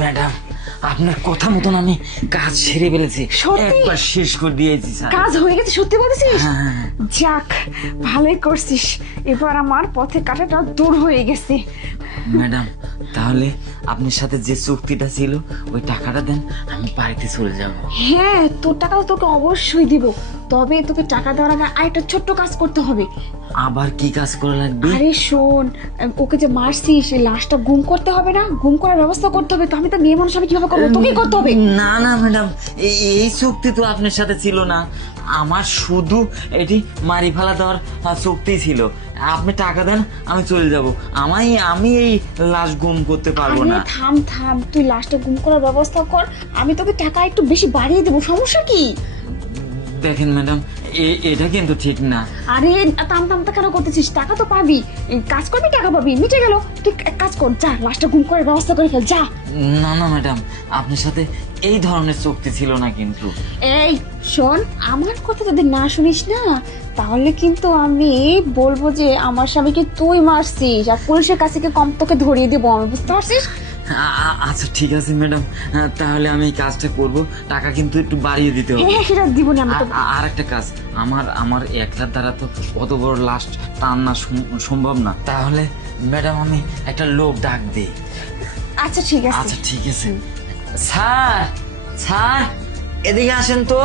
Madam, আপনার কথা মতন আমি কাজ সেরে ফেলেছি। সত্যি? একবার শেষ করে দিয়েছি স্যার। কাজ হয়ে গেছে সত্যি বলছিস? হ্যাঁ। যাক, ভালোই করছিস। এবার আমার পথে কাটাটা দূর হয়ে গেছে। ম্যাডাম, তাহলে আপনার সাথে যে চুক্তিটা ছিল ওই টাকাটা দেন, আমি বাড়িতে চলে যাব। হ্যাঁ, তোর টাকা তো তোকে অবশ্যই দিব, তবে তোকে টাকা দেওয়ার আগে আরেকটা ছোট্ট কাজ করতে হবে। আবার কি কাজ করা লাগবে? আরে শোন, ওকে যে মারছিস সেই লাশটা গুম করতে হবে না? গুম করার ব্যবস্থা করতে হবে। তো আমি তো মেয়ে মানুষ, আমি কিভাবে করবো? তোকেই করতে হবে। না না ম্যাডাম, এই চুক্তি তো আপনার সাথে ছিল না। আমার শুধু এটি মারি ফেলা দেওয়ার চুক্তি ছিল। আপনি টাকা দেন, আমি চলে যাব। আমি এই লাশ গুম করতে পারবো আরে না। থাম থাম, তুই লাশটা গুম করার ব্যবস্থা কর, আমি তোকে টাকা একটু বেশি বাড়িয়ে দেবো, সমস্যা কি? দেখেন ম্যাডাম, এটা কিন্তু ঠিক না। আরে তাম তামটা কেন করতেছিস? টাকা তো পাবি, এই কাজ করবি টাকা পাবি, মিটে গেল। তুই এক কাজ কর, যা লাশটা গুম করার ব্যবস্থা করে ফেল, যা। না না ম্যাডাম, আপনার সাথে এই ধরনের চুক্তি ছিল না কিন্তু। এই শোন, আমার কথা যদি না শুনিস না, তাহলে কিন্তু আমি বলবো যে আমার স্বামীকে তুই মারছিস, আর পুলিশের কাছে গিয়ে কম তোকে ধরিয়ে দেবো আমি, বুঝতে পারছিস? আচ্ছা ঠিক আছে ম্যাডাম, তাহলে আমি এই কাজটা করব। টাকা কিন্তু একটু বাড়িয়ে দিতে হবে। হ্যাঁ, সেটা দিব না আমি তো। আর একটা কাজ, আমার একলার দ্বারা তো অত বড় লাশ টানা সম্ভব না। তাহলে ম্যাডাম আমি একটা লোক ডাক দিই। আচ্ছা ঠিক আছে। আচ্ছা ঠিক আছে। স্যার, স্যার এদিকে আসেন তো।